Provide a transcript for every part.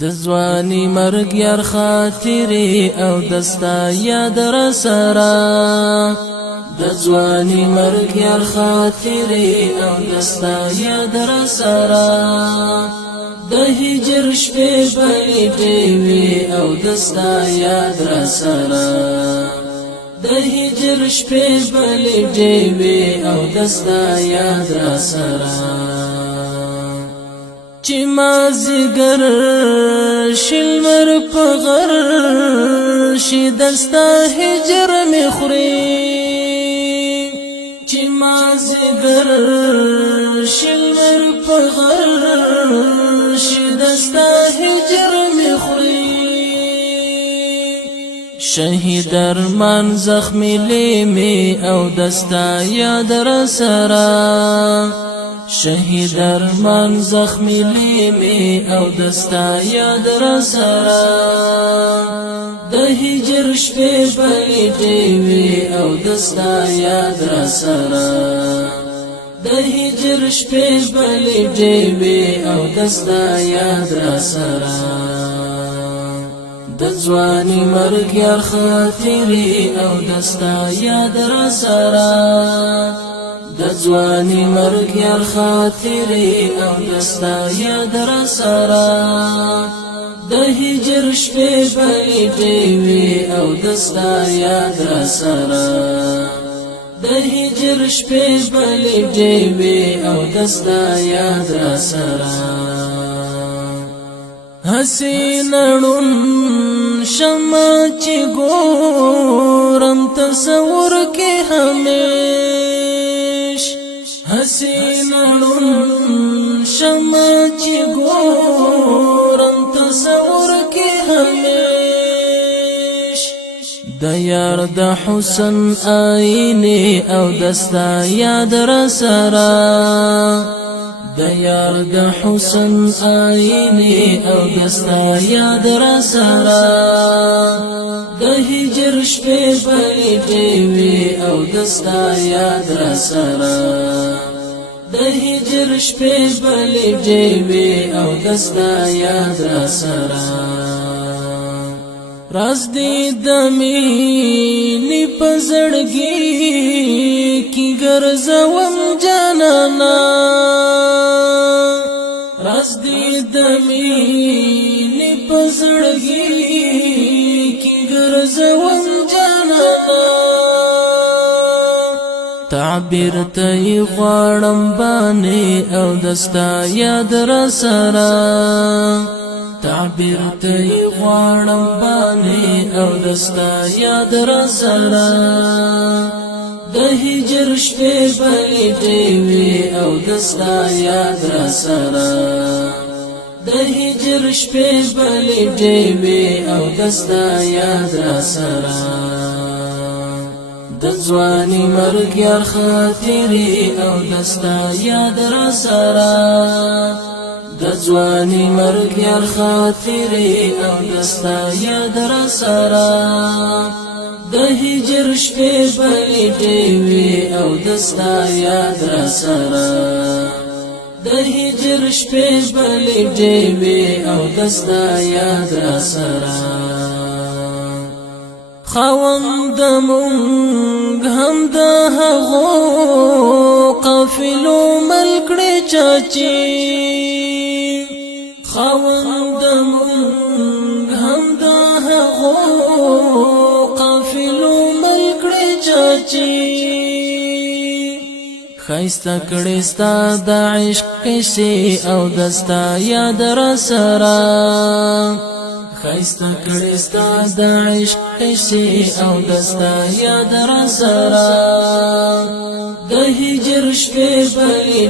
د ځواني مرګ یار خاطرې او دستا یاد را سره د ځواني مرګ یار خاطرې او دستا یاد را سره د هجر شپې بلې وي او دستا یاد را سره د هجر شپې بلې وي او دستا یاد را سره چې مازیګر شلمر په غر شي دستا هجر می خوري چې مازیګر شلمر په غر شي دستا هجر می خوري شهید ارمان زخمی لیمی او دستا یاد را سره شهید ارمان زخمی لیمی او دستا یاد را سره د هجر شپې بلې وي او دستا یاد را سره د هجر شپې بلې وي او دستا یاد را سره د ځواني مرګ یار خاطرې او دستا یاد را سره د ځواني مرګ یار خاطرې او دستا یاد را سره د هجر شپې بلې وي او دستا یاد را سره د هجر شپې بلې وي او دستا یاد را سره حسینړون شمع چې ګورم تصور کې همیش حسینړون شمع چې ګورم تصور کې همیش د یار د حسن آینه او دستا یاد را سره د یار د حسن آینه او دستا یاد را سره د هجر شپې بلې وي او دستا یاد را سره د هجر شپې بلې وي او دستا یاد را سره راز دې د مینې په زړګي کې ګرځوم جانانا راز دې د مینې په زړګي کې ګرځوم جانانا تعبیر ته غواړم باندې او دستا یاد را سره تعبیر ته غواړم باندې او دستا یاد را سره د هجر شپې بلې وي او دستا یاد را سره د هجر شپې بلې وي او دستا یاد را سره د ځواني مرګ یار خاطرې او دستا یاد را سره د ځواني مرګ یار خاطرې او دستا یاد را سره د هجر شپې بلې وي او دستا یاد را سره د هجر شپې بلې وي او دستا یاد را سره خاوند مونږ هم د هغو قافلو ملکړې چاچی خاوند مونږ هم د هغو قافلو ملکړې چاچی خایسته کړې ستا د عشق کیسې او دستا یاد را سره خایسته کړې ستا د عشق کیسې او دستا یاد را سره د هجر شپې بلې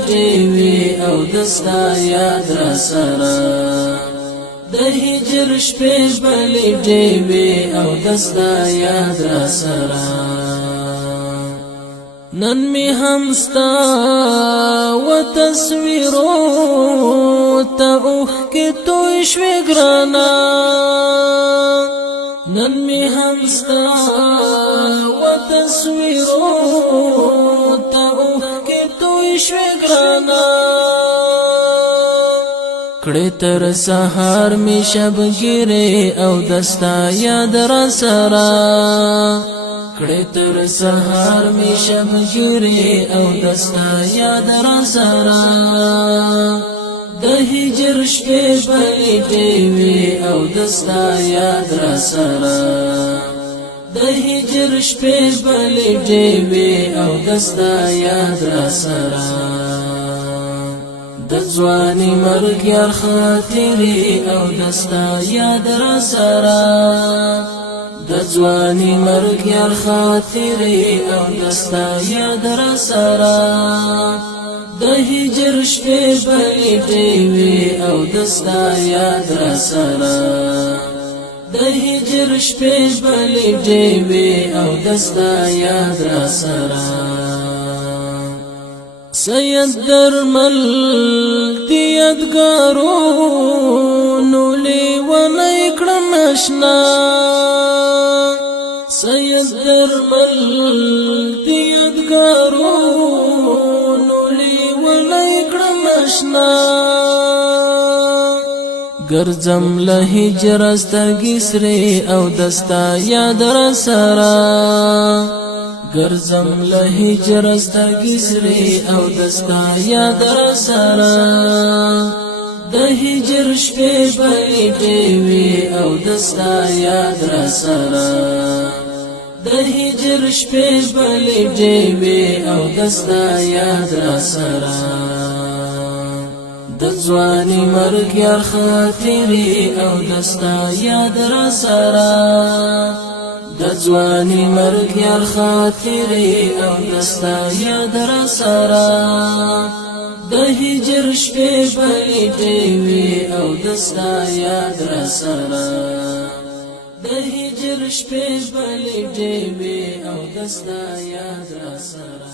وي او دستا یاد را سره د هجر شپې بلې وي او دستا یاد را سره نن می هم ستا و تصویرو ته اوښ کې توی شوې ګرانا نن می هم ستا و تصویرو ته اوښ کې توی شوې ګرانا کړه تر سحر می شبګری او دستا یاد را سرا کړه تر سحر می شبګری او دستا یاد را سرا د هجر شپې بلې وی او دستا یاد را سرا د هجر شپې بلې وی او دستا یاد را سرا د ځواني مرګ یار خاطرې او دستا یاد را سرا د ځواني مرګ یار خاطرې او دستا یاد را سرا د هجر شپې بلې وی او دستا یاد را سرا د هجر شپې بلې وی او دستا یاد را سرا سید درمل دیدگارونو لیونی کړم اشنا سید درمل دیدگارونو لیونی کړم اشنا ګرځم له هجر سترګې سرې او دستا یاد را سرا ګرځم له هجر سترګې سرې او دستا یاد را سرا د هجر شپې بلې وی او دستا یاد را سرا د هجر شپې بلې وی او دستا یاد را سرا د ځواني مرګ یار خاطرې او دستا یاد را سرا د ځواني مرګ یار خاطرې او دستا یاد را سرا د هجر شپې بلې وی او دستا یاد را سرا د هجر شپې بلې وی او دستا یاد را سرا